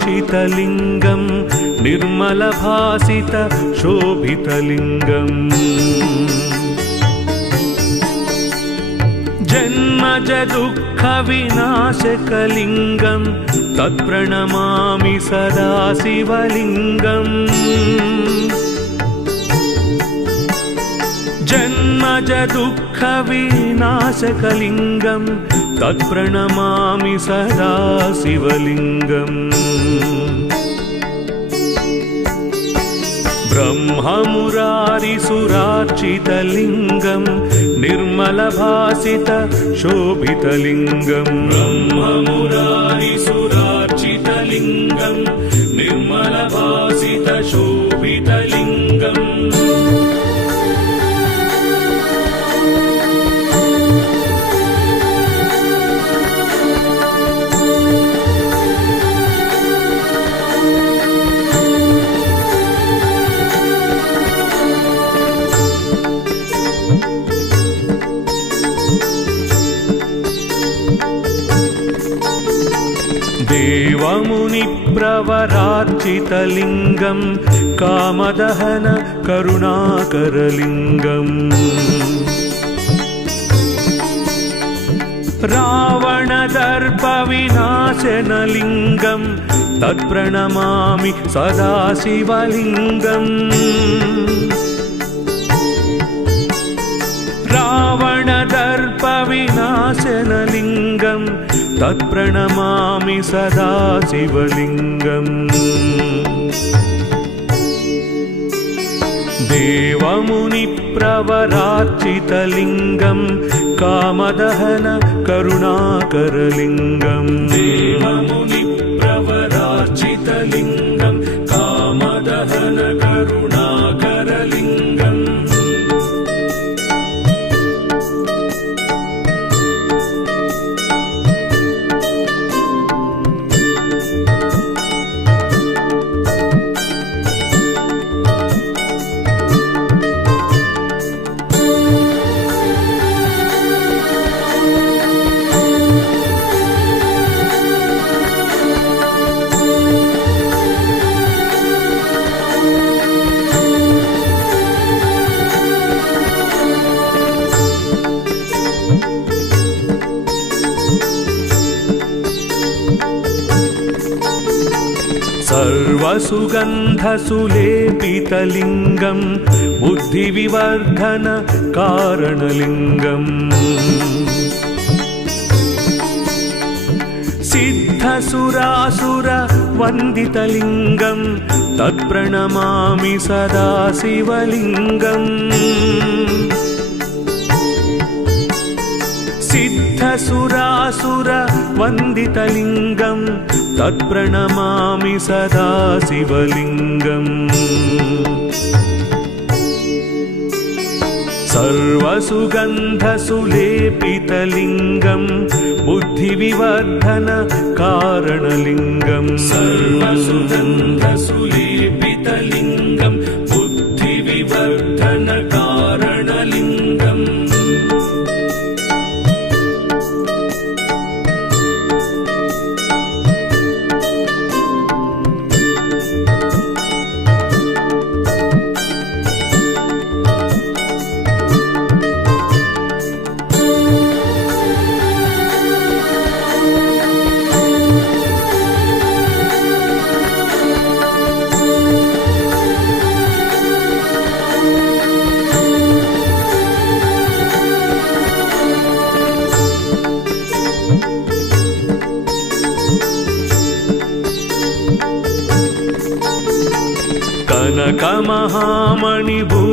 ब्रह्ममुरारिसुरार्चितलिङ्गं निर्मलभासित शोभितलिङ्गम् जन्मज दुःखविनाशकलिङ्गं तत्प्रणमामि सदा शिवलिङ्गम् जन्मज दुःखविनाशकलिङ्गं तत्प्रणमामि सदा शिवलिङ्गम् ब्रह्ममुरारिसुरार्चितलिङ्गं निर्मलभासित शोभितलिङ्गम् ब्रह्ममुरारिसुरार्चितलिङ्गं निर्मलभासित शोभितलिङ्गम् देवमुनिप्रवरार्चितलिङ्गं कामदहन करुणाकरलिङ्गम् रावणदर्पविनाशनलिङ्गं तत्प्रणमामि सदा शिवलिङ्गम् रावणदर्पविनाशनलिङ्गं तत्प्रणमामि सदा शिवलिङ्गम् देवमुनिप्रवरार्चितलिङ्गं कामदहन करुणाकरलिङ्गम् देवमुनिप्रवरार्चितलिङ्गं कामदहन करुणाकरलिङ्गम् सर्वसुगन्धसुलेपितलिङ्गं बुद्धिविवर्धन कारणलिङ्गम् सिद्धसुरासुरवन्दितलिङ्गं तत्प्रणमामि सदा शिवलिङ्गम् सिद्धसुरासुरवन्दितलिङ्गं तत्प्रणमामि सदा शिवलिङ्गम् सर्वसुगन्धसुलेपितलिङ्गं बुद्धिविवर्धन कारणलिङ्गं सर्वसुगन्धसुलेपितलिङ्गं बुद्धिविवर्धन कारणलिङ्गम्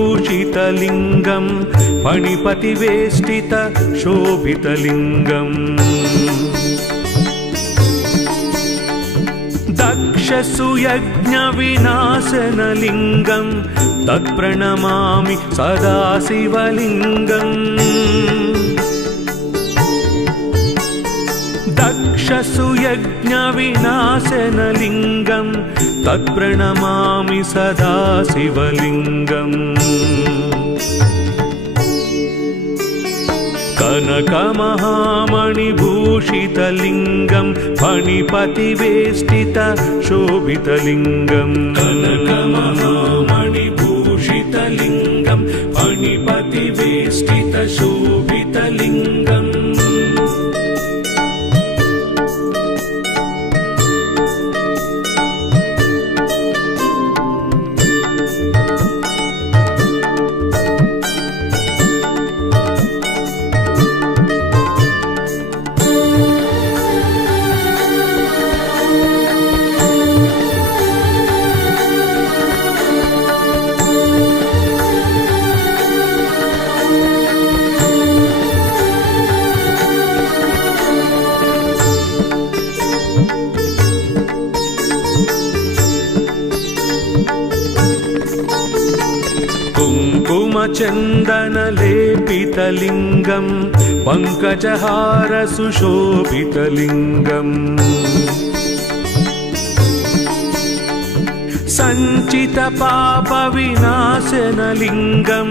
कनकमहामणिभूषितलिङ्गं फणिपतिवेष्टित शोभितलिङ्गम् दक्षसुयज्ञविनाशनलिङ्गं तत्प्रणमामि सदा शिवलिङ्गम् यज्ञविनाशनलिङ्गं तत्प्रणमामि सदा शिवलिङ्गम् कनकमहामणिभूषितलिङ्गं फणिपतिवेष्टित शोभितलिङ्गं कनकमहामणिभूषितलिङ्गं फणिपतिवेष्टित शोभितलिङ्गम् कुङ्कुमचन्दनलेपितलिङ्गं पङ्कजहार सुशोभितलिङ्गम् सञ्चितपापविनाशनलिङ्गं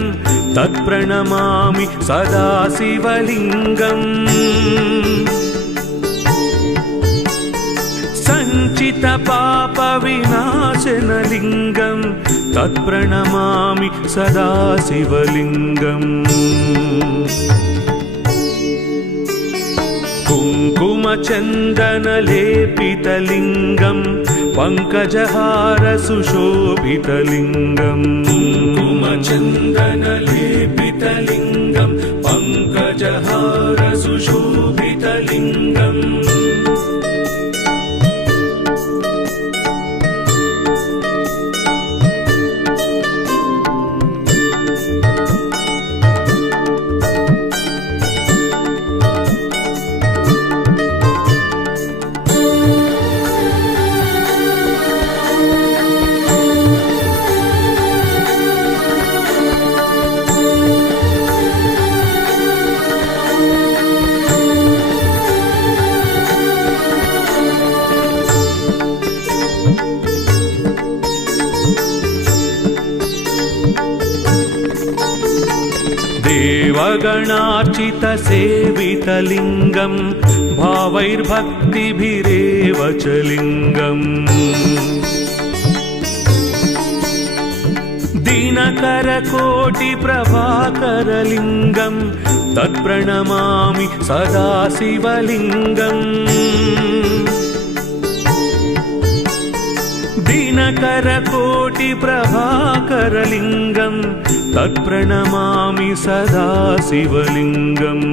तत्प्रणमामि सदा शिवलिङ्गम् सञ्चितपापविनाशनलिङ्गं तत्प्रणमामि सदा शिवलिङ्गम् कुङ्कुमचन्दनलेपितलिङ्गं पङ्कजहार सुशोभितलिङ्गम् कुङ्कुमचन्दनलेपितलिङ्गं पङ्कजहार सुशोभितलिङ्गम् देवगणार्चितसेवितलिङ्गं भावैर्भक्तिभिरेव च लिङ्गम् दिनकरकोटिप्रभाकरलिङ्गं तत्प्रणमामि सदा शिवलिङ्गम् दिनकरकोटिप्रभाकरलिङ्गं तत्प्रणमामि सदा शिवलिङ्गम्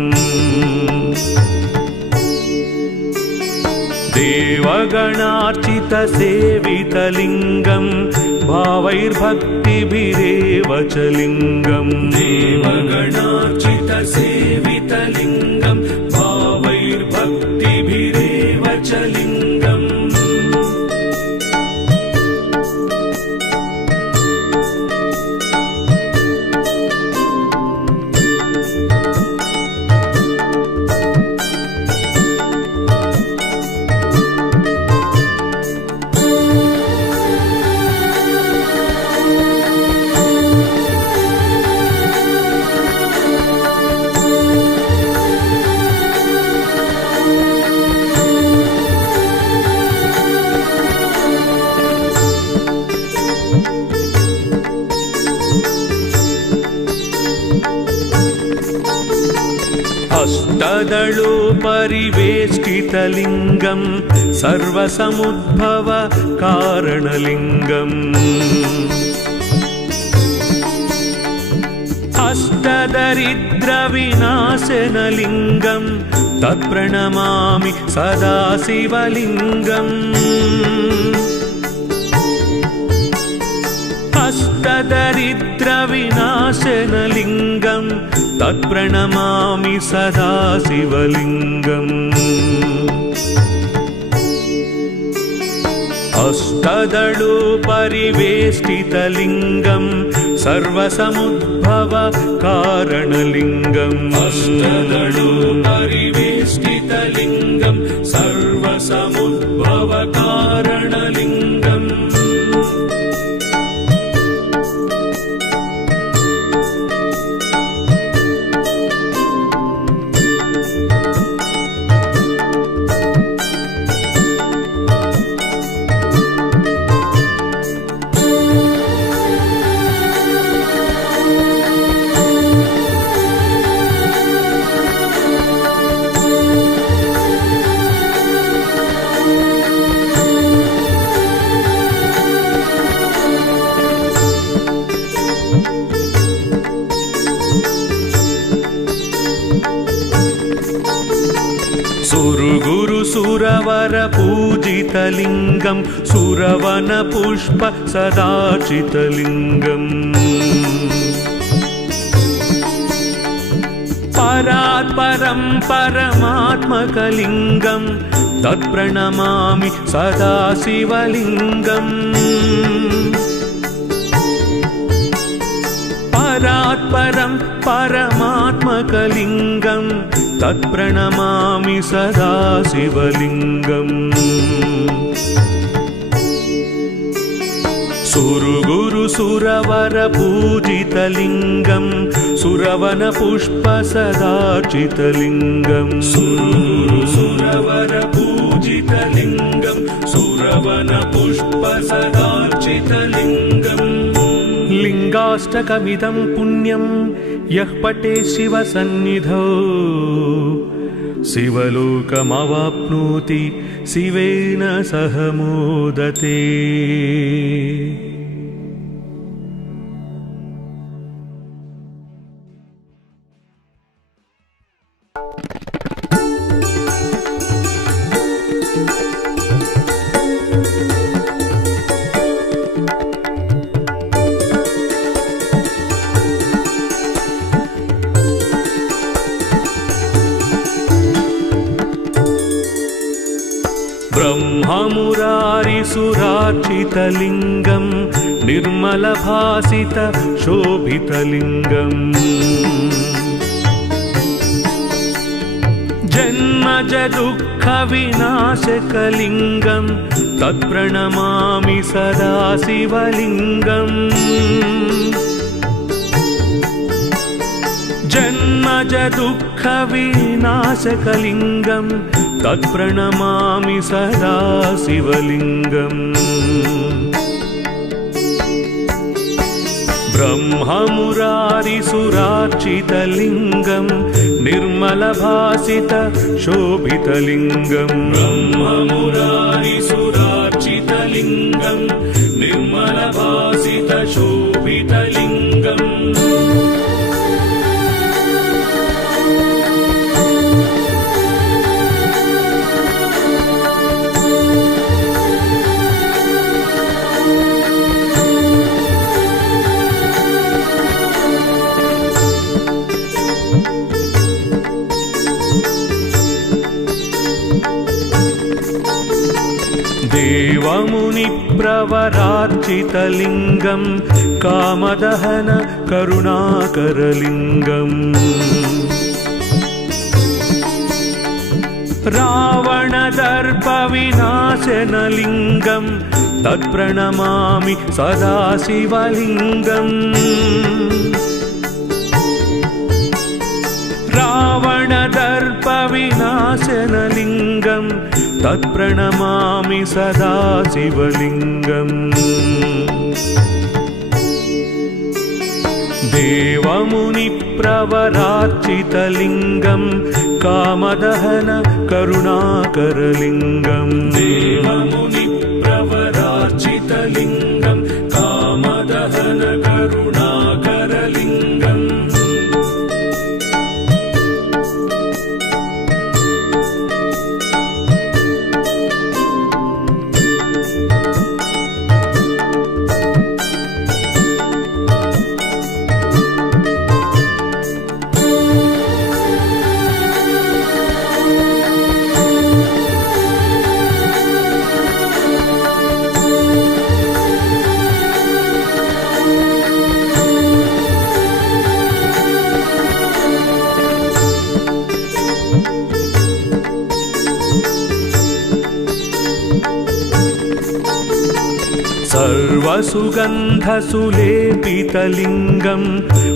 देवगणार्चितसेवितलिङ्गं भावैर्भक्तिभिरेव च लिङ्गम् देवगणार्चितसेवितलिङ्गं भावैर्भक्तिभिरेव च लिङ्गम् अष्टदलोपरिवेष्टितलिङ्गं सर्वसमुद्भव कारणलिङ्गम् अष्टदरिद्रविनाशनलिङ्गं तत्प्रणमामि सदा शिवलिङ्गम् अष्टदरिद्रविनाशनलिङ्गं तत्प्रणमामि सदा शिवलिङ्गम् अष्टदलोपरिवेष्टितलिङ्गं सर्वसमुद्भव कारणलिङ्गम् अष्टदलो परिवेष्टितलिङ्गम् सर्वसमुद्भव कारणलिङ्गम् सुरवर पूजितलिङ्गं सुरवन पुष्प सदाचितलिङ्गम् परात्परं परमात्मकलिङ्गं तत्प्रणमामि सदा शिवलिङ्गम् परात्परं परमात्मकलिङ्गं तत्प्रणमामि सदा शिवलिङ्गम् सुरगुरु सुरवर पूजितलिङ्गं सुरवन पुष्प सदाचितलिङ्गं सुरगुरु सुरवर पूजितलिङ्गं सुरवन पुष्प सदाचितलिङ्गम् लिङ्गाष्टकमिदं पुण्यं यः पठे शिवसन्निधौ शिवलोकमवाप्नोति शिवेन सह मोदते। ब्रह्ममुरारिसुरार्चितलिङ्गं निर्मलभासित शोभितलिङ्गम् जन्मज दुःखविनाशकलिङ्गं तत्प्रणमामि सदा शिवलिङ्गम् जन्मज दुःखविनाशकलिङ्गं तत्प्रणमामि सदा शिवलिङ्गम् ब्रह्ममुरारिसुरार्चितलिङ्गं निर्मलभासित शोभितलिङ्गम् ब्रह्ममुरारिसुरार्चितलिङ्गं निर्मलभासित शोभितलिङ्गम् देवमुनिप्रवरार्चितलिङ्गं कामदहन करुणाकरलिङ्गम् रावणदर्पविनाशनलिङ्गं तत्प्रणमामि सदा शिवलिङ्गम् रावणदर्पविनाशनलिङ्गं तत्प्रणमामि सदा शिवलिङ्गम् देवमुनिप्रवरार्चितलिङ्गं कामदहन करुणाकरलिङ्गम् देवमुनिप्रवरार्चितलिङ्गं कामदहन करुणाकरलिङ्गम् सर्वसुगन्धसुलेपितलिङ्गं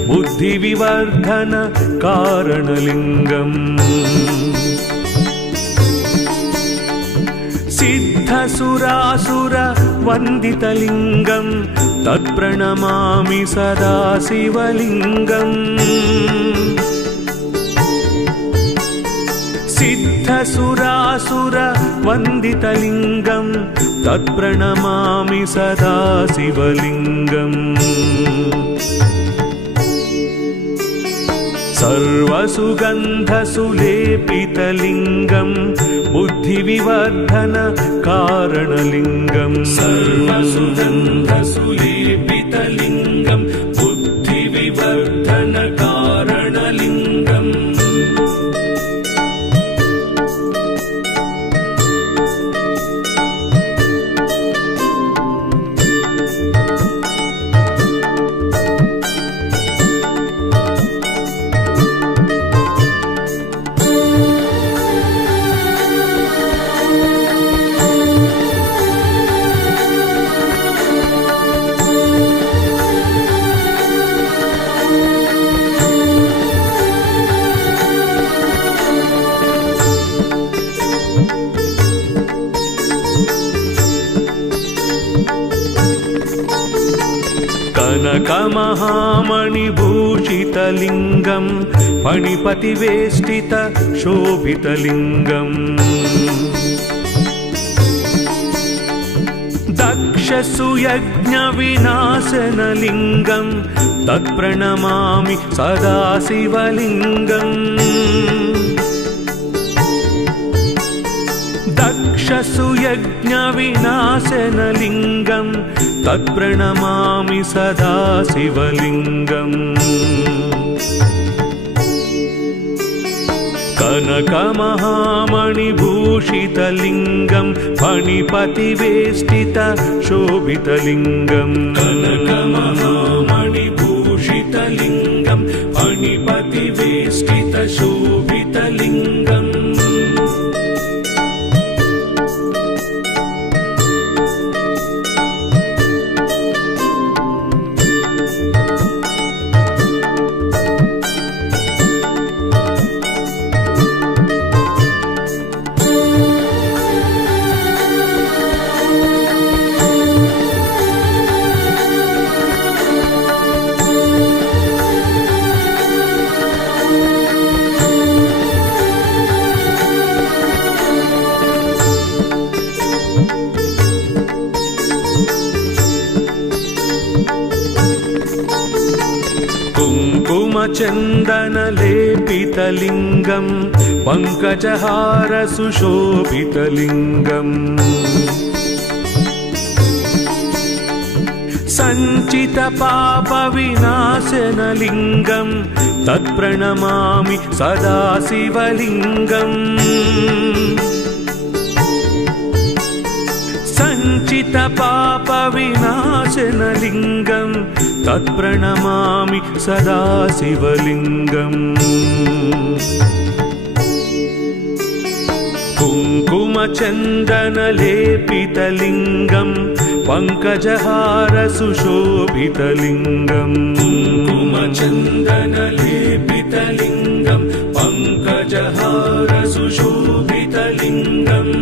बुद्धिविवर्धनकारणलिङ्गम् सिद्धसुरासुरवन्दितलिङ्गं तत्प्रणमामि सदा शिवलिङ्गम् सिद्धसुरासुरवन्दितलिङ्गं तत्प्रणमामि सदा शिवलिङ्गम् सर्वसुगन्धसुलेपितलिङ्गं बुद्धिविवर्धनकारणलिङ्गं सर्वसुगन्धसुलेपितलिङ्गं बुद्धिविवर्धनकारणलिङ्गम् कनकमहामणिभूषितलिङ्गं फणिपतिवेष्टितशोभितलिङ्गम् दक्षसुयज्ञविनाशनलिङ्गं तत्प्रणमामि सदा शिवलिङ्गम् दक्षसुयज्ञविनाशनलिङ्गं तत्प्रणमामि सदा शिवलिङ्गम् कनकमहामणिभूषितलिङ्गं फणिपतिवेष्टितशोभितलिङ्गम् कनकमहामणिभूषितलिङ्गं फणिपतिवेष्टितशोभितलिङ्गम् कुङ्कुमचन्दनलेपितलिङ्गं पङ्कजहारसुशोभितलिङ्गम् सञ्चितपापविनाशनलिङ्गं तत्प्रणमामि सदा शिवलिङ्गम् सञ्चितपापविनाशनलिङ्गं तत्प्रणमामि सदा शिवलिङ्गम् कुङ्कुमचन्दनलेपितलिङ्गं पङ्कजहारसुशोभितलिङ्गम् कुङ्कुमचन्दनलेपितलिङ्गं पङ्कजहारसुशोभितलिङ्गम्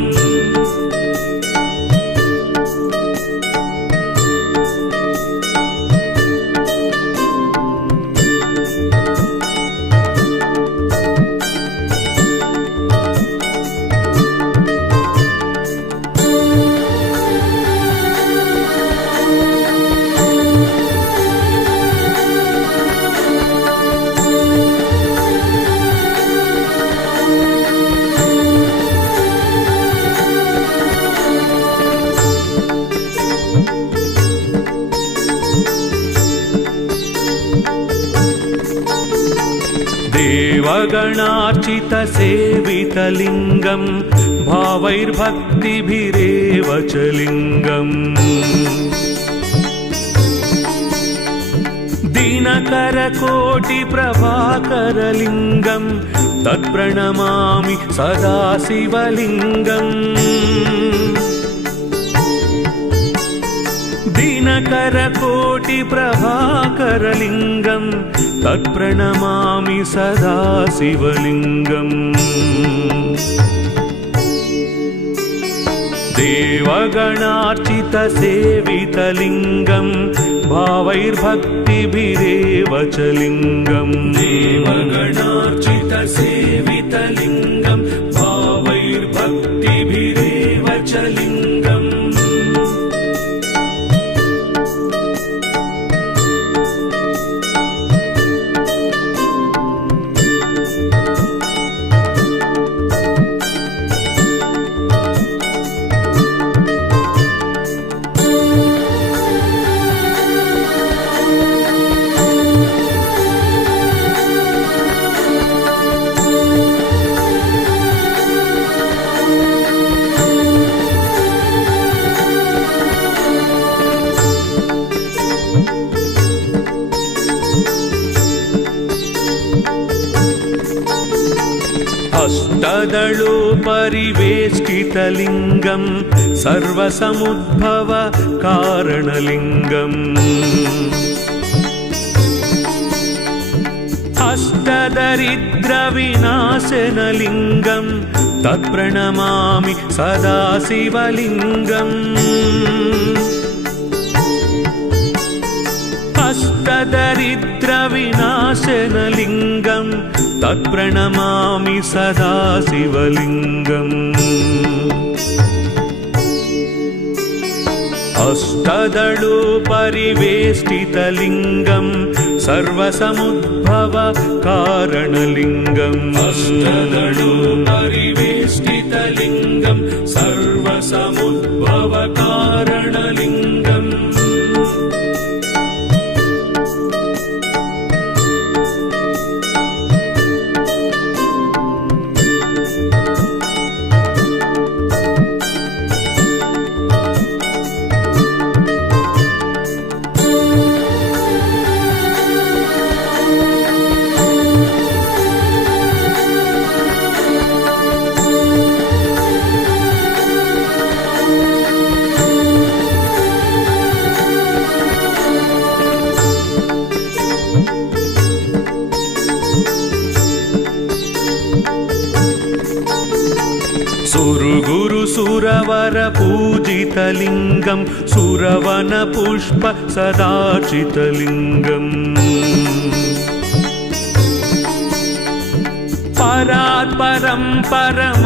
देवगणार्चितसेवितलिङ्गं भावैर्भक्तिभिरेव च लिङ्गम् दिनकरकोटिप्रभाकरलिङ्गं तत्प्रणमामि सदा शिवलिङ्गम् दिनकरकोटिप्रभाकरलिङ्गं तत्प्रणमामि सदा शिवलिङ्गम् देवगणार्चितसेवितलिङ्गं भावैर्भक्तिभिरेव च लिङ्गम् देवगणार्चितसेवितलिङ्गं भावैर्भक्तिभिरेव च लिङ्गम् अष्टदलोपरिवेष्टितलिङ्गं सर्वसमुद्भव कारणलिङ्गम् अष्टदरिद्रविनाशनलिङ्गं तत्प्रणमामि सदा शिवलिङ्गम् अष्टदरिद्रविनाशनलिङ्गं तत्प्रणमामि सदा शिवलिङ्गम् अष्टदलोपरिवेष्टितलिङ्गं सर्वसमुद्भव कारणलिङ्गम् अष्टदलोपरिवेष्टितलिङ्गं सर्वसमुद्भव कारणलिङ्गम् सुरवरपूजितलिङ्गं सुरवनपुष्प सदार्चितलिङ्गम् परात्परं परमात्मकलिङ्गं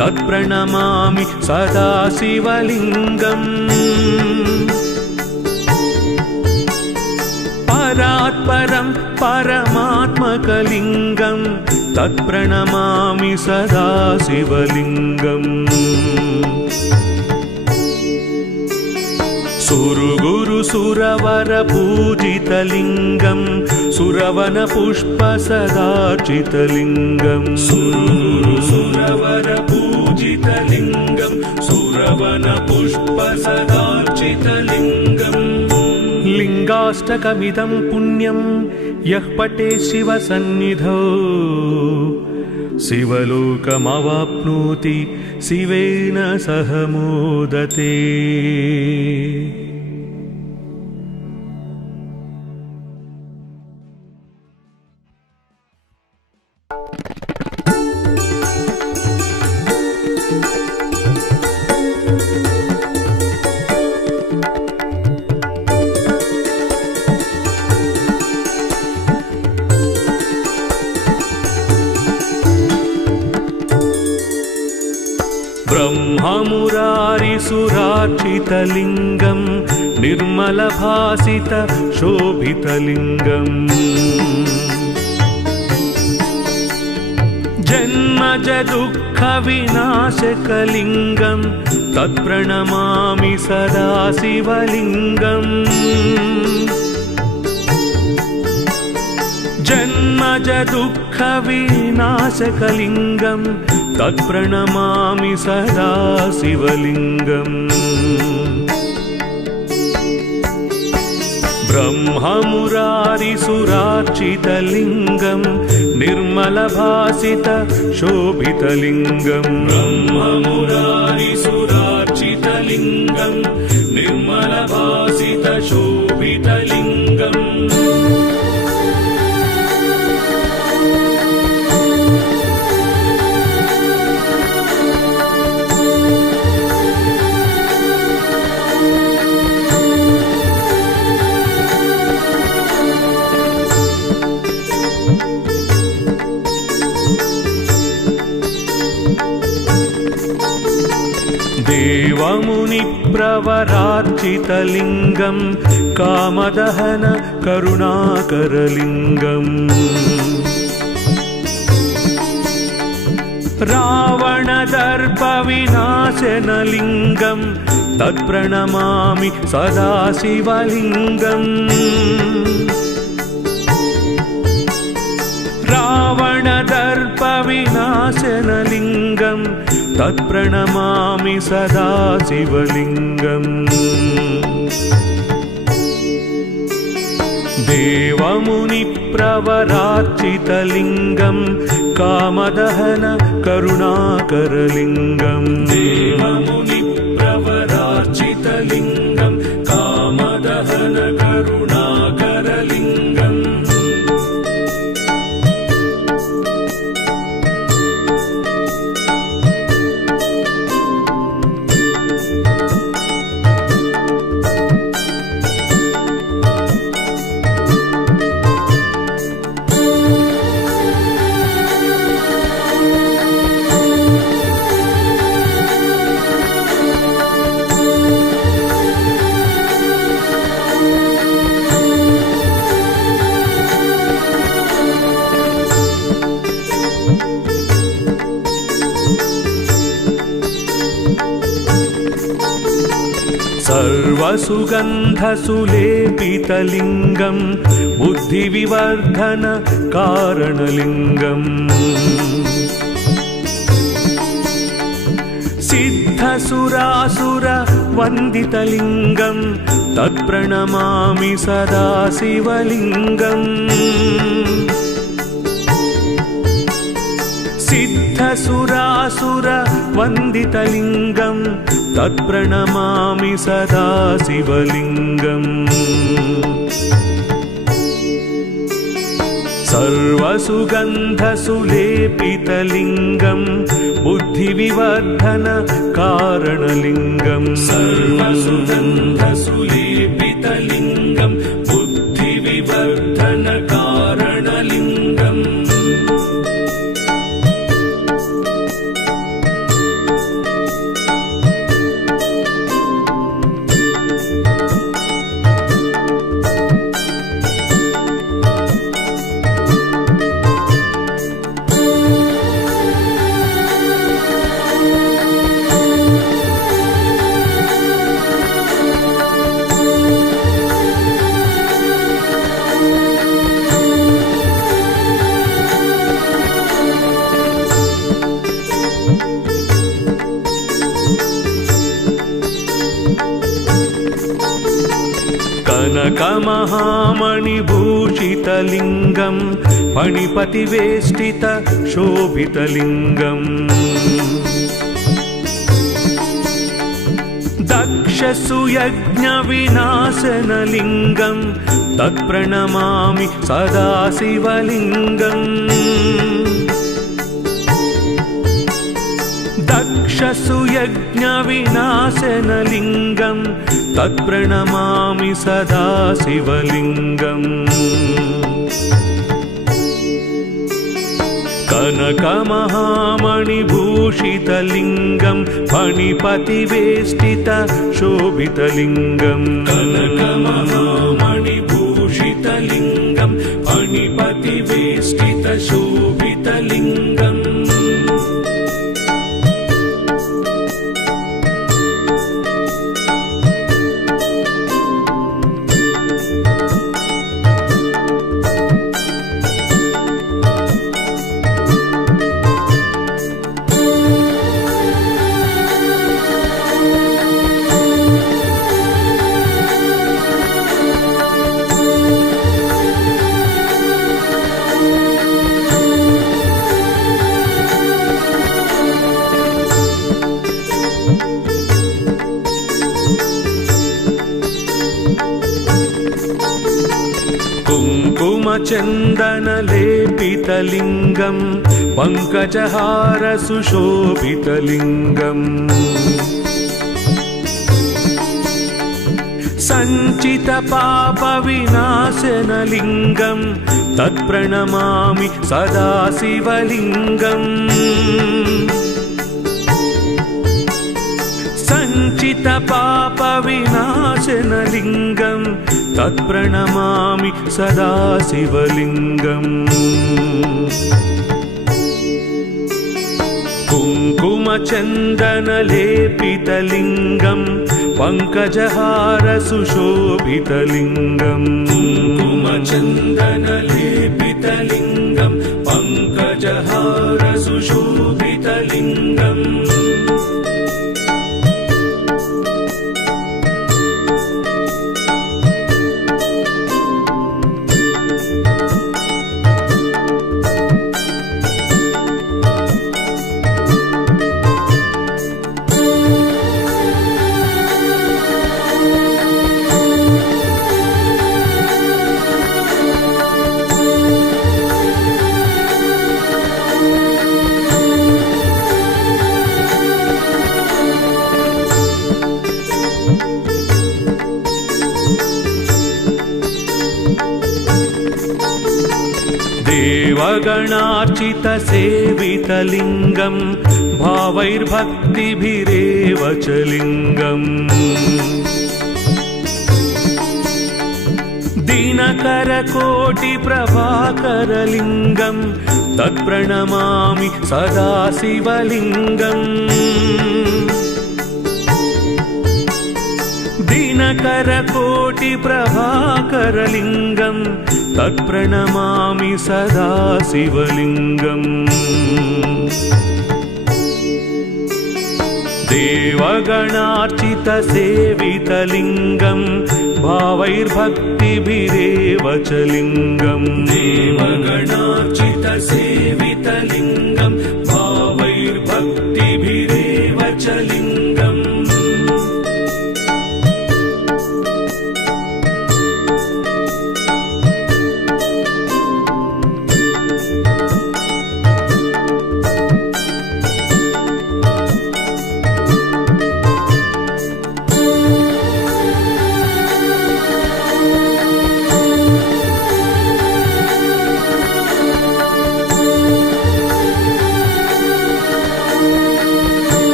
तत्प्रणमामि सदा शिवलिङ्गम् परात्परं परमात्मकलिङ्गं तत्प्रणमामि सदा शिवलिङ्गम् सुरवरपूजितलिङ्गं सुरवनपुष्प सदार्चितलिङ्गम् सुरवरपूजितलिङ्गं सुरवनपुष्प सदार्चितलिङ्गम् लिङ्गाष्टकमिदं पुण्यं यः पठे शिवसन्निधौ शिवलोकमवाप्नोति शिवेन सह मोदते। ब्रह्ममुरारिसुरार्चितलिङ्गं निर्मलभासित शोभितलिङ्गम् जन्मज दुःखविनाशकलिङ्गं तत्प्रणमामि सदा शिवलिङ्गम् जन्मज दुःखविनाशकलिङ्गं तत्प्रणमामि सदा शिवलिङ्गम् ब्रह्ममुरारिसुरार्चितलिङ्गं निर्मलभासित शोभितलिङ्गम् ब्रह्ममुरारिसुरार्चितलिङ्गं निर्मलभासितशोभितलिङ्गम् देवमुनिप्रवरार्चितलिङ्गम् कामदहन करुणाकरलिङ्गम् रावणदर्पविनाशनलिङ्गम् तत्प्रणमामि सदा शिवलिङ्गम् रावणदर्पविनाशनलिङ्गम् तत्प्रणमामि सदा शिवलिङ्गम् देवमुनिप्रवरार्चितलिङ्गम् कामदहन करुणाकरलिङ्गम् देवमुनिप्रवरार्चितलिङ्गम् कामदहन करुणाकरलिङ्गम् सर्वसुगन्धसुलेपितलिङ्गम् बुद्धिविवर्धन कारणलिङ्गम् सिद्धसुरासुरवन्दितलिङ्गम् तत्प्रणमामि सदा शिवलिङ्गम् सिद्धसुरासुरवन्दितलिङ्गम् तत्प्रणमामि सदा शिवलिङ्गम् सर्वसुगन्धसुलेपितलिङ्गम् बुद्धिविवर्धन कारणलिङ्गम् सर्वसुगन्धसुलेपितलिङ्गम् बुद्धिविवर्धन कारणलिङ्गम् कनकमहामणिभूषितलिङ्गम् फणिपतिवेष्टित शोभितलिङ्गम् दक्षसुयज्ञविनाशनलिङ्गम् तत्प्रणमामि सदा शिवलिङ्गम् दक्षसुयज्ञविनाशनलिङ्गम् तत्प्रणमामि सदा शिवलिङ्गम् कनकमहामणिभूषितलिङ्गम् फणिपतिवेष्टित शोभितलिङ्गम् कनकमहामणिभूषितलिङ्गम् फणिपतिवेष्टित शोभितलिङ्गम् कुङ्कुमचन्दनलेपितलिङ्गं पङ्कजहारसुशोभितलिङ्गम् सञ्चितपापविनाशनलिङ्गं तत्प्रणमामि सदा शिवलिङ्गम् सञ्चितपापविनाशनलिङ्गं तत्प्रणमामि सदा शिवलिङ्गम् कुङ्कुमचन्दनलेपितलिङ्गं पङ्कजहारसुशोभितलिङ्गम् कुङ्कुमचन्दनलेपितलिङ्गं पङ्कजहारसुशोभितलिङ्गम् देवगणार्चितसेवितलिङ्गं भावैर्भक्तिभिरेव च लिङ्गम् दिनकरकोटिप्रभाकरलिङ्गं तत्प्रणमामि सदा शिवलिङ्गम् दिनकरकोटिप्रभाकरलिङ्गं तत्प्रणमामि सदा शिवलिङ्गम् देवगणार्चितसेवितलिङ्गं भावैर्भक्तिभिरेव च लिङ्गम् देवगणार्चितसेवितलिङ्गं भावैर्भक्तिभिरेव च लिङ्गम्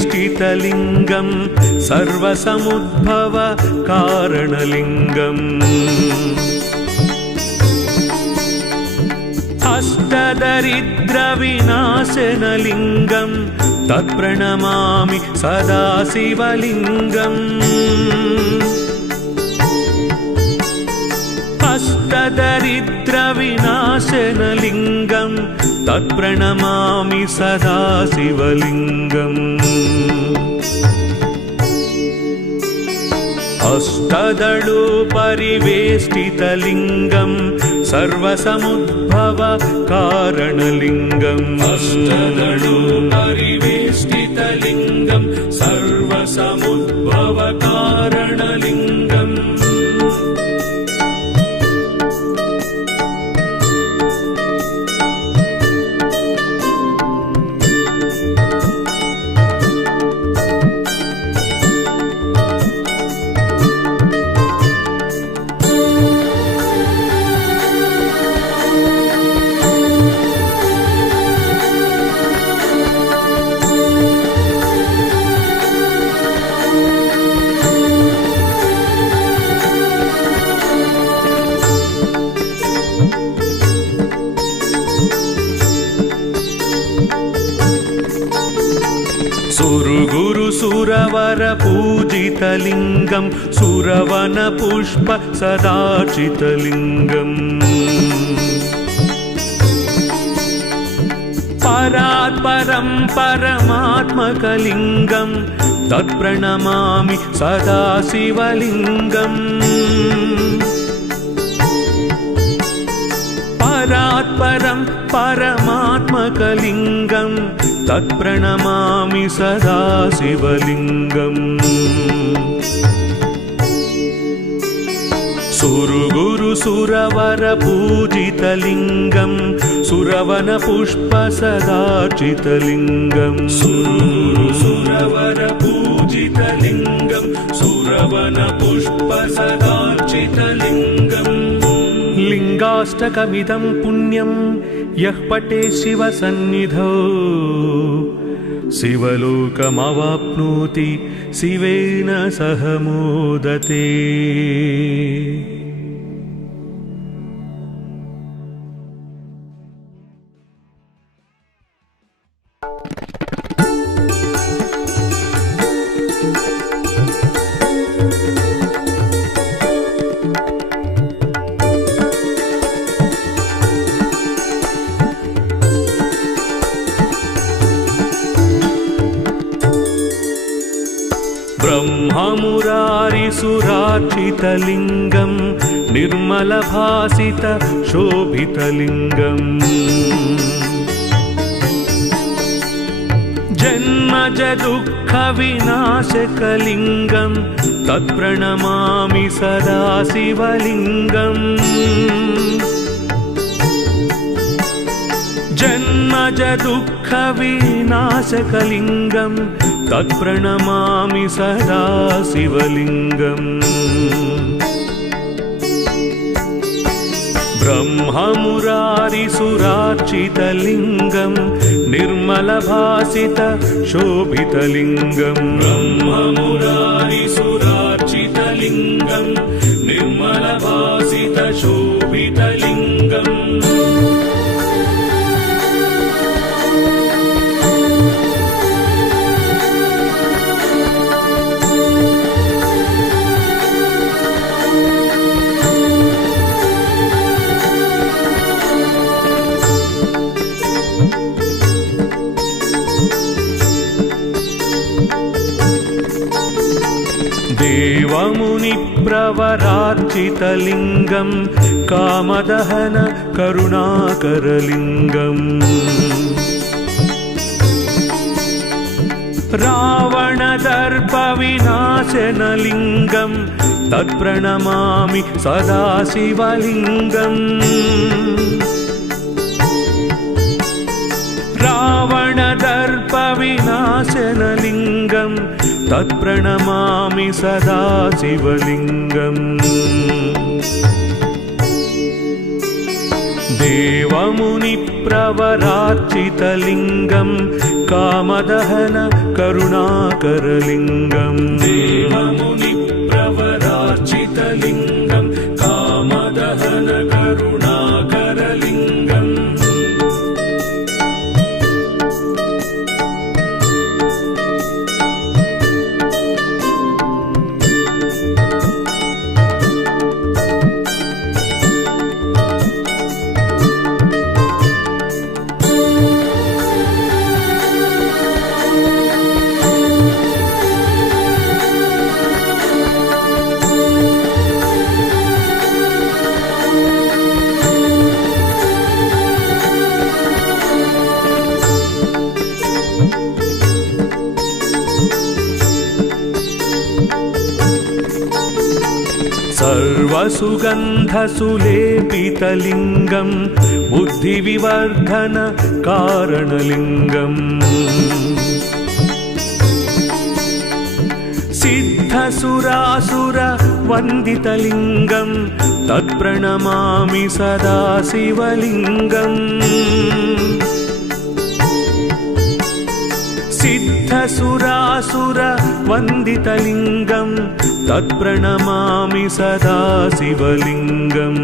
अष्टदलोपरिवेष्टितलिङ्गं सर्वसमुद्भव कारणलिङ्गम् अष्टदरिद्रविनाशनलिङ्गं तत्प्रणमामि सदा शिवलिङ्गम् अष्टदरिद्रविनाशनलिङ्गं तत्प्रणमामि सदा शिवलिङ्गम् अष्टदलोपरिवेष्टितलिङ्गं सर्वसमुद्भव कारणलिङ्गम् अष्टदलोपरिवेष्टितलिङ्गं सर्वसमुद्भव कारणलिङ्गम् सुरवरपूजितलिङ्गं सुरवनपुष्प सदार्चितलिङ्गम् परात्परं परमात्मकलिङ्गं तत्प्रणमामि सदा शिवलिङ्गम् स्वरात् परं परमात्मकलिङ्गं तत्प्रणमामि सदा शिवलिङ्गम् सुरगुरु सुरवर पूजितलिङ्गं सुरवन पुष्प सदार्चितलिङ्गं सुरगुरु सुरवर पूजितलिङ्गं सुरवन पुष्प सदार्चितलिङ्गम् लिङ्गाष्टकमिदं पुण्यं यः पठे शिवसन्निधौ शिवलोकमवाप्नोति शिवेन सह मोदते। ब्रह्ममुरारिसुरार्चितलिङ्गं निर्मलभासित शोभितलिङ्गम् जन्मज दुःखविनाशकलिङ्गं तत्प्रणमामि सदा शिवलिङ्गम् जन्मज दुःखविनाशकलिङ्गं तत्प्रणमामि सदा शिवलिङ्गम् ब्रह्ममुरारिसुरार्चितलिङ्गं निर्मलभासित शोभितलिङ्गम् ब्रह्ममुरारिसुरार्चितलिङ्गं निर्मलभासित शोभितलिङ्गम् देवमुनिप्रवरार्चितलिङ्गं कामदहन करुणाकरलिङ्गम् रावणदर्पविनाशनलिङ्गं तत्प्रणमामि सदा शिवलिङ्गम् रावणदर्पविनाशनलिङ्गं तत्प्रणमामि सदा शिवलिङ्गम् देवमुनिप्रवरार्चितलिङ्गं कामदहन करुणाकरलिङ्गम् देवमुनिप्रवरार्चितलिङ्गं कामदहन करुणाकरलिङ्गम् सर्वसुगन्धसुलेपितलिङ्गं बुद्धिविवर्धन कारणलिङ्गम् सिद्धसुरासुरवन्दितलिङ्गं तत्प्रणमामि सदा शिवलिङ्गम् सिद्धसुरासुरवन्दितलिङ्गं तत्प्रणमामि सदा शिवलिङ्गम्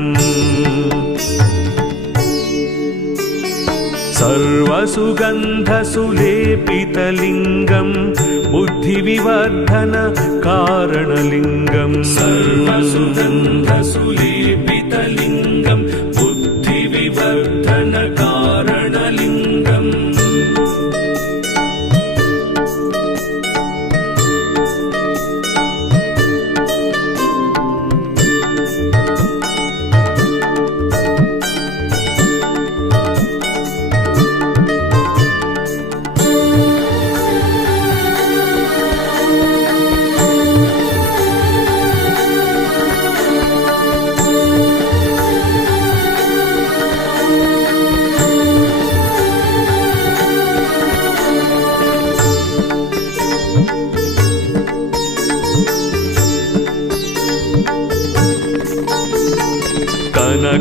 सर्वसुगन्धसुलेपितलिङ्गं बुद्धिविवर्धन कारणलिङ्गं सर्वसुगन्धसुलेपितलिङ्गं बुद्धिविवर्धन कारणलिङ्गम्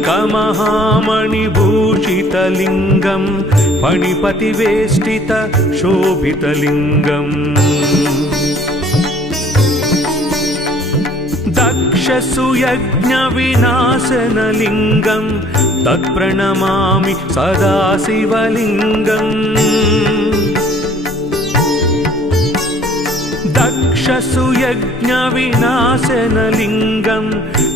कनकमहामणिभूषितलिङ्गं फणिपतिवेष्टितशोभितलिङ्गम् दक्षसुयज्ञविनाशनलिङ्गं तत्प्रणमामि सदा शिवलिङ्गम् दक्षसुयज्ञविनाशनलिङ्गं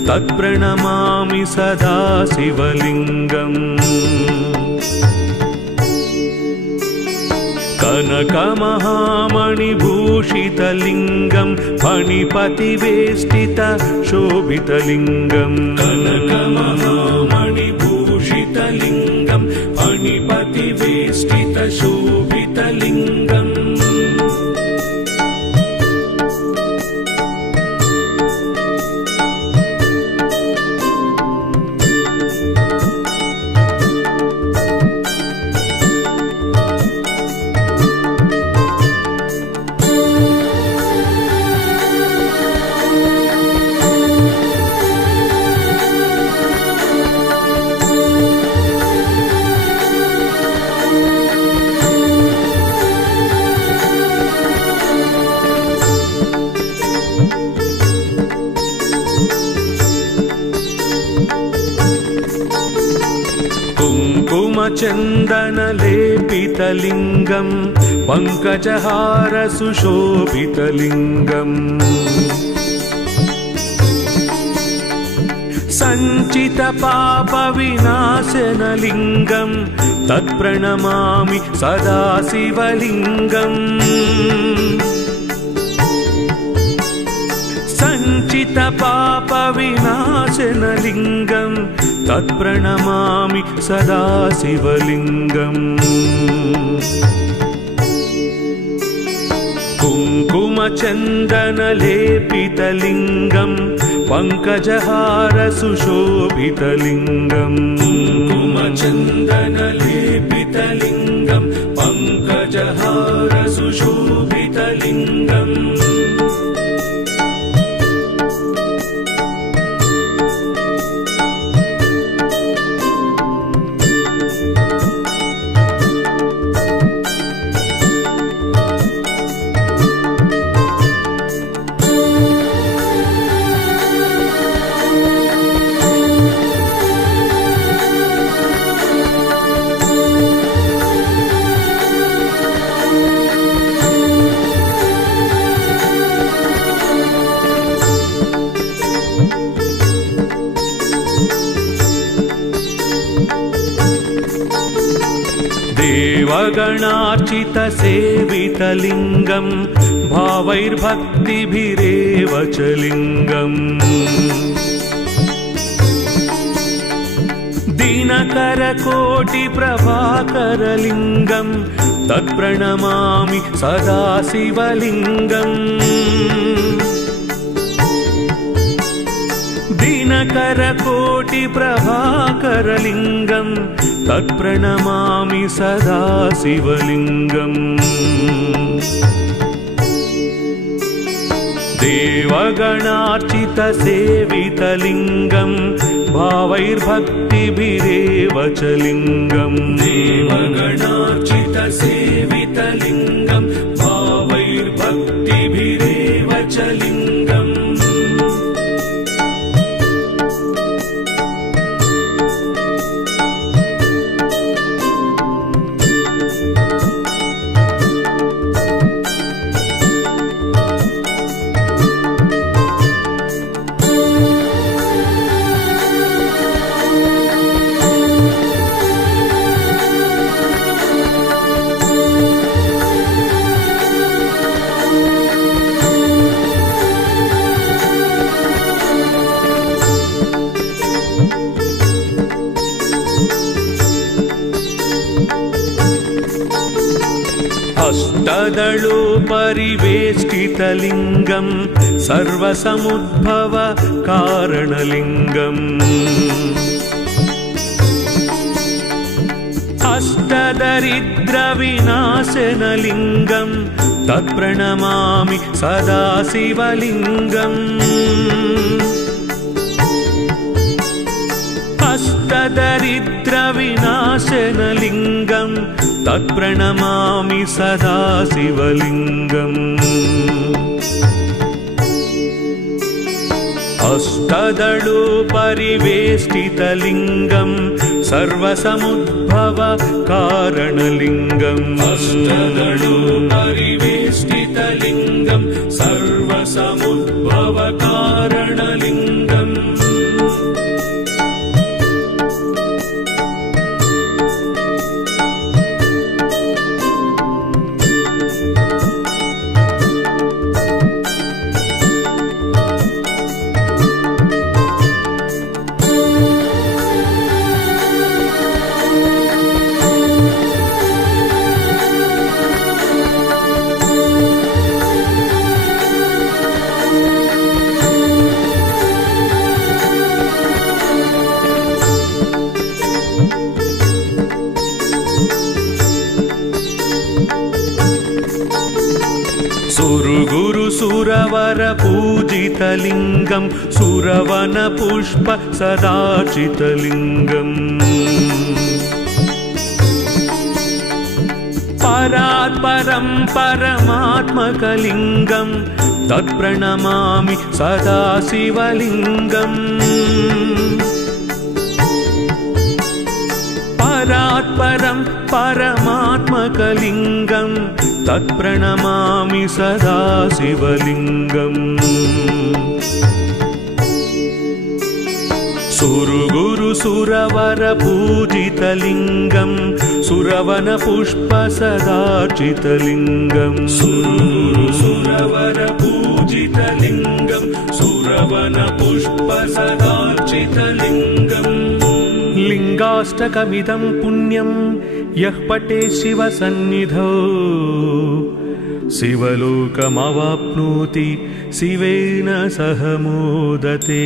तत्प्रणमामि सदा शिवलिङ्गम् कनकमहामणिभूषितलिङ्गं फणिपतिवेष्टितशोभितलिङ्गम् कनकमहामणिभूषितलिङ्गं फणिपतिवेष्टितशोभितलिङ्गम् कुङ्कुमचन्दनलेपितलिङ्गं पङ्कजहारसुशोभितलिङ्गम् सञ्चितपापविनाशनलिङ्गं तत्प्रणमामि सदा शिवलिङ्गम् सञ्चितपापविनाशनलिङ्गं तत्प्रणमामि सदा शिवलिङ्गम् कुङ्कुमचन्दनलेपितलिङ्गं पङ्कजहारसुशोभितलिङ्गम् कुङ्कुमचन्दनलेपितलिङ्गं पङ्कजहारसुशोभितलिङ्गम् देवगणार्चितसेवितलिङ्गं भावैर्भक्तिभिरेव च लिङ्गम् दिनकरकोटिप्रभाकरलिङ्गं तत्प्रणमामि सदा शिवलिङ्गम् दिनकरकोटिप्रभाकरलिङ्गं तत्प्रणमामि सदा शिवलिङ्गम् देवगणार्चितसेवितलिङ्गं भावैर्भक्तिभिरेव च लिङ्गम् देवगणार्चितसेवितलिङ्गं भावैर्भक्तिभिरेव च लिङ्गम् अष्टदलोपरिवेष्टितलिङ्गं सर्वसमुद्भवकारणलिङ्गम् अष्टदरिद्रविनाशनलिङ्गं तत्प्रणमामि सदा शिवलिङ्गम् अष्टदरिद्रविनाशनलिङ्गं तत्प्रणमामि सदा शिवलिङ्गम् अष्टदलोपरिवेष्टितलिङ्गं सर्वसमुद्भवकारणलिङ्गम् अष्टदलोपरिवेष्टितलिङ्गं सर्वसमुद्भवकारणलिङ्गम् सुरवरपूजितलिङ्गं सुरवनपुष्प सदार्चितलिङ्गम् परात्परं परमात्मकलिङ्गं तत्प्रणमामि सदा शिवलिङ्गम् परात्परं परमात्मकलिङ्गं तत्प्रणमामि सदा शिवलिङ्गम् सुरवरपूजितलिङ्गं सुरवनपुष्प सदार्चितलिङ्गम् सुरवरपूजितलिङ्गं सुरवनपुष्प सदार्चितलिङ्गम् लिङ्गाष्टकमिदं पुण्यं यः पठे शिवसन्निधौ शिवलोकमवाप्नोति शिवेन सह मोदते।